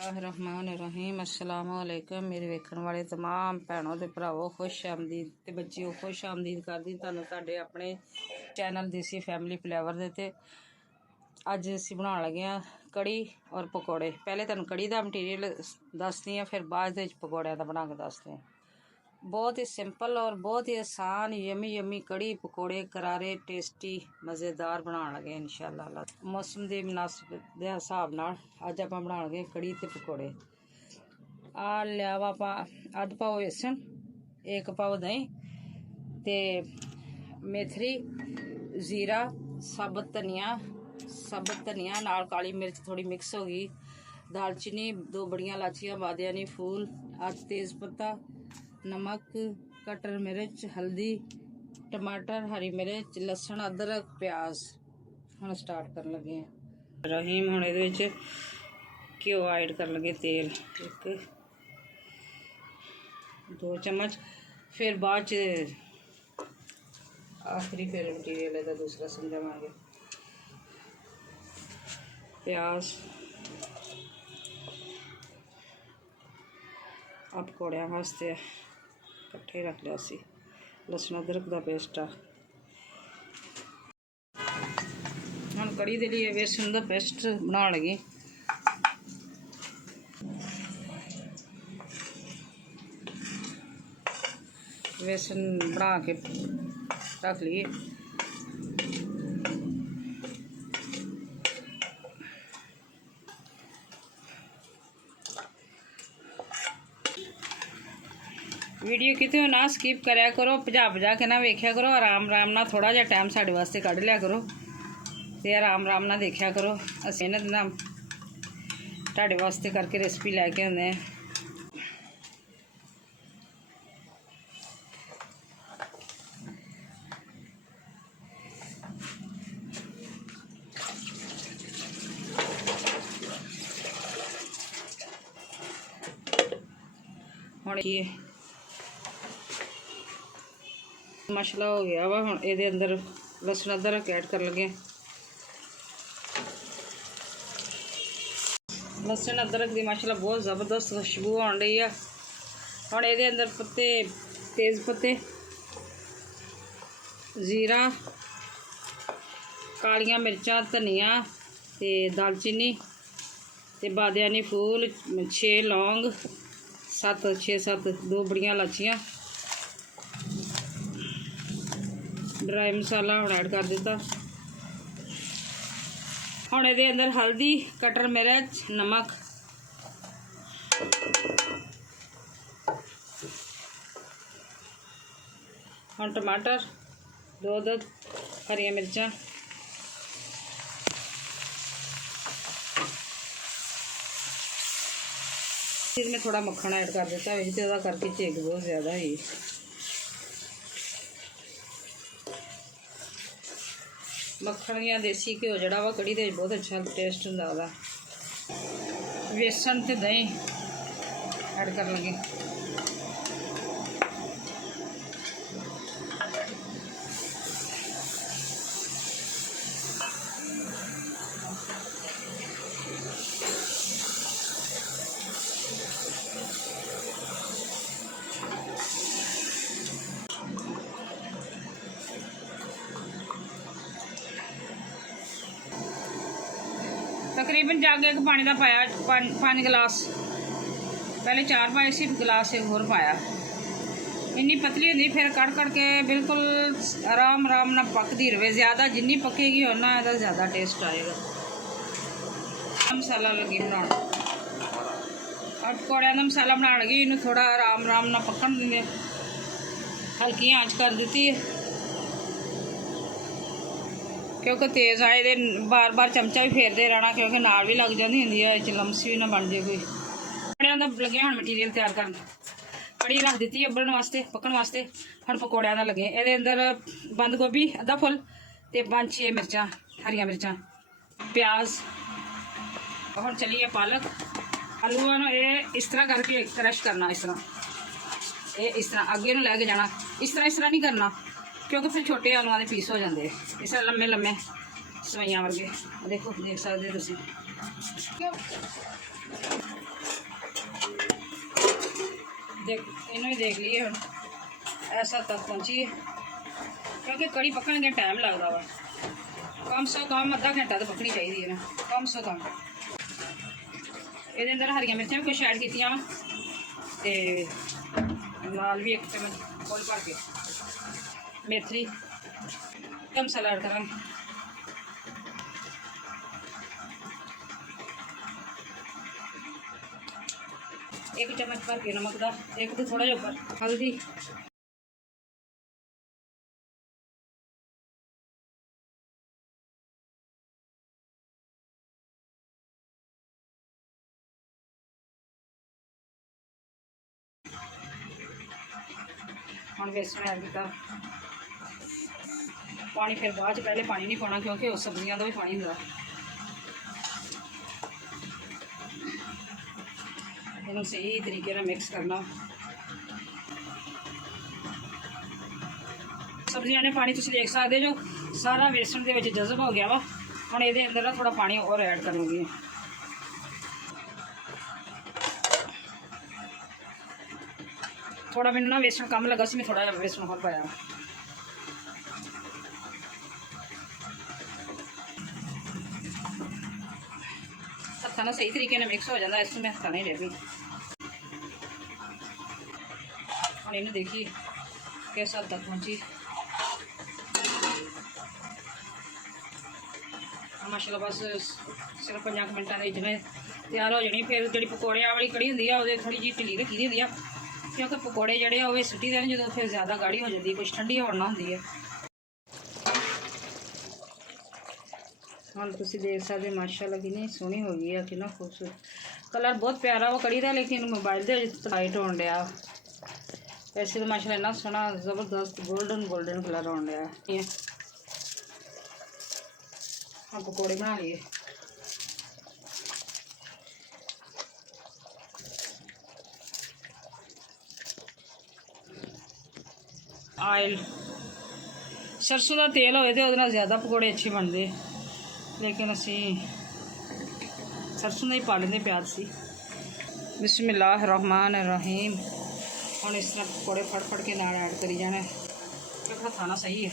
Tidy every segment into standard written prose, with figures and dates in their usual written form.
रहमान रहीम अस्सलाम वालेकुम मेरे वेखण वाले तमाम भैनों ते भरावो खुश आमदीद ते बच्चियों खुश आमदीद करदी तुहानूं साडे अपने चैनल देसी फैमिली फ्लेवर दे ते अज असीं बनाउण लगे हां कड़ी और पकौड़े। पहले तुहानूं कड़ी दा मटीरियल दसदी हां, फिर बाद दे विच पकौड़ियां दा बना के दसदे हां। बहुत ही सिंपल और बहुत ही आसान यमी यमी कड़ी पकौड़े करारे टेस्टी मज़ेदार बनाउण लगे इंशाअल्लाह। मौसम के मुनासिब के हिसाब नाल अज आपां बनाउण लगे कड़ी ते पकौड़े। आ लिया वा आपां अद्ध पाव बेसन, एक पाव दही ते मेथरी, जीरा, साबुत धनिया नाल काली मिर्च थोड़ी मिक्स हो गई, दालचीनी, 2 बड़ियां इलाचियां, बादियानी फूल, 8 तेज़ पत्ता, नमक, कटर मिर्च, हल्दी, टमाटर, हरी मिर्च, लसन, अदरक, प्याज। हम स्टार्ट कर लगे हैं रहीम। हम ये घ्यो ऐड कर लगे, तेल 1-2 चम्मच, फिर बाद आखिरी फिर मटीरियल है दूसरा समझावांगे। प्याज आप पकौड़ियां वास्ते कट्ठे रख लिया सी, लसन अदरक का पेस्ट आ। हम कड़ी के लिए बेसन का पेस्ट बना लगी। बेसन बना के रख लिए। वीडियो कितों ना स्किप करया करो, भजा के ना वेख्या करो, आराम ना थोड़ा जिहा टाइम साडे वास्ते कढ लिया करो ते आराम ना देखा करो। असीं इन्हां दिनां तुहाडे वास्ते करके रेसिपी लैके आउंदे हैं। हुण ये मसाला हो गया वा, हुण इहदे अंदर लसन अदरक ऐड कर लगे। लसन अदरक की माशाल्लाह बहुत ज़बरदस्त खुशबू आउण रही है। हुण इहदे अंदर पत्ते, तेज़ पत्ते, जीरा, कालियां मिर्चां, धनिया ते दालचीनी ते बादियानी फूल, 6 लौंग, 6-7 2 बड़ियां इलाचियां, ड्राई मसाला हुण ऐड कर दिता। हुण इहदे अंदर हल्दी, कटर मिर्च, नमक, हुण टमाटर 2 हरियां मिर्चां, इसमें थोड़ा मक्खन ऐड कर दिता तो करके झेग बहुत ज़्यादा ही। मक्खन या देसी घ्यो जड़ा वा कड़ी दे बहुत अच्छा टेस्ट हुंदा ओहदा। बेसन ते दही ऐड कर लगे। तकरीबन जग एक पानी का पाया, 5 गिलास, पहले 4 पाए सी, गिलास एक होर पाया। इन्नी पतली होंदी, फिर कड़ के बिल्कुल आराम ना पकती रहे। ज़्यादा जिन्नी पकेगी उन्ना इहदा ज़्यादा टेस्ट आएगा। मसाला लगी बनाउण और पकौड़ियां का मसाला बना लगी। इन्हूं थोड़ा आराम ना पकन देंगे, हल्की आंच कर दी है क्योंकि तेज़ आए दे बार बार चमचा भी फेरते रहना, क्योंकि नाल भी लग जाती होंगी है, लम्स भी ना बन जाए कोई। पकौड़ियां दा लगे हुण मटीरियल तैयार करन। कड़ी रख दी उबलण वास्ते, पकन वास्ते। हम पकौड़ियां दा लगे, ये अंदर बंद गोभी अद्धा फुल ते 5-6 मिर्चां, हरियां मिर्चां, प्याज। और चलिए पालक, आलूआं नूं ये इस तरह करके क्रश करना, इस तरह ये इस तरह अगे नूं लैके जाना। इस तरह नहीं करना क्योंकि फिर छोटे आलूआं दे पीस हो जाते हैं। इस तरह लम्मे लम्मे सवैयां वर्गे देखो, देख सकते तुसीं। देख इन्हों भी देख लीए हम ऐसा तक पहुँची है क्योंकि कड़ी पकने के टाइम लगता वा कम से कम अद्धा घंटा तो पकनी चाहिए ना कम से कम। ये अंदर हरिया मिर्चा भी कुछ ऐड की लाल भी एक चम्मच फुल भर के मेथरी कम मसाला ऐड करें एक चम्मच भर के नमक का एक तो थोड़ा ऊपर हल्दी हम बेसन ऐड किया पानी फिर बाद पहले पानी नहीं पाना क्योंकि उस सब्जियों का भी पानी होंगे इन्हों सही तरीके से मिक्स करना सब्जियों ने पानी तुम देख सकते जो सारा बेसन के जज़ब हो गया वा हम ये अंदर ना थोड़ा पानी और ऐड करूँगी थोड़ा मैंने ना बेसन कम लगा सी मैं थोड़ा जहा बेसन और पाया हत्था ना सही तरीके मिक्स हो जाता इसमें मैं हत्था नहीं रह गई और इन्हें देखिए किस हद तक पहुँची माशाल्लाह बस सिर्फ 5 मिनटा जिमें तैयार हो जानी फिर जी पकौड़े वाली कड़ी होंगी है थोड़ी जी ढिली रखी दी होंगी क्योंकि पकौड़े जड़े वो सुटी देने जो फिर ज़्यादा गाढ़ी हो जाती है कुछ ठंडी होना होंगी है हम तुम देख सकते माशाल्लाह कितनी सोहनी हो गई है कि खूबसूरत कलर बहुत प्यारा वो कड़ी का लेकिन मोबाइल से लाइट होने दिया वैसे तो माशाल्लाह इतना सोहना जबरदस्त गोल्डन गोल्डन कलर होने दिया हम पकौड़े बना लिए आयल सरसों का तेल होए तो वो ज़्यादा पकौड़े अच्छे बनते लेकिन असी सरसों का ही पा लेंगे प्याज से बिस्मिल्लाह रहमान रहीम हम इस तरह पकौड़े फट फट के नाल ऐड करी जाने क्योंकि खाना सही है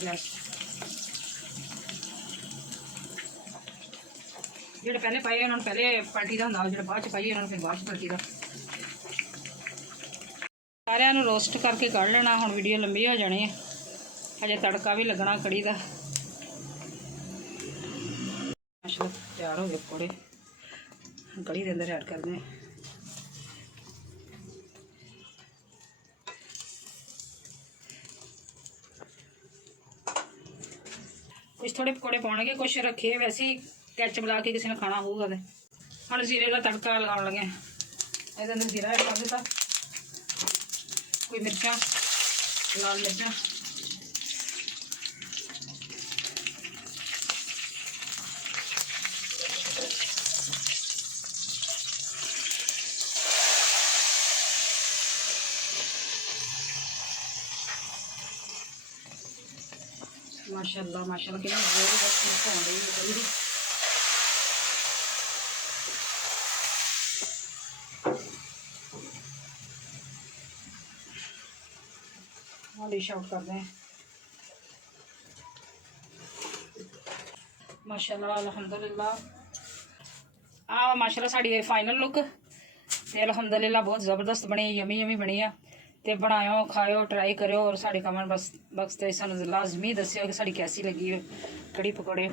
गैस जो पहले पाए उन्होंने पहले पलटी का होंगे जो बाद पाइए उन्होंने फिर बाद पलटी का सारे रोस्ट करके कढ़ लेना हम वीडियो लंबी हो जानी है हजे तड़का भी लगना कड़ी का माशाल्लाह तैयार हो गए पकौड़े कड़ी के अंदर ऐड कर दें कुछ थोड़े पकौड़े पाने कुछ रखे वैसे ही कैचअप ला के किसी ने खाना होगा तो हम जीरे का तड़का लगा लगे ये अंदर जीरा ऐड कर दिता कोई मिर्चा लाल मिर्चा माशाल्लाह माशाल्लाह कितनी ज़बरदस्त हो रही है डिश आउट कर दें माशाल्लाह अल्हम्दुलिल्लाह माशाल्लाह साड़ी फाइनल लुक ते अल्हम्दुलिल्लाह बहुत ज़बरदस्त बनी यमी यमी बनी है तो बनाओ खाओ ट्राई करो और साढ़े कमेंट बक्स से सानू लाजमी दस्यो कि साड़ी कैसी लगी कड़ी पकौड़े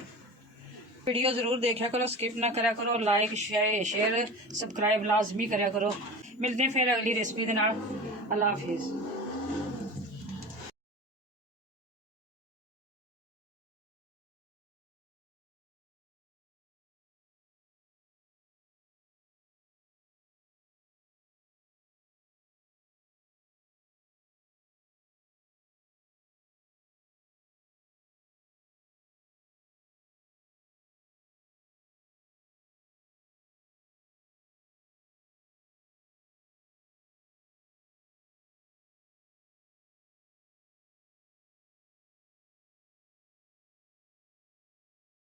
वीडियो ज़रूर देखा करो स्किप ना करा करो लाइक शेयर सब्सक्राइब लाजमी करा करो मिलते हैं फिर अगली रेसिपी के नाल अल्लाह हाफिज़।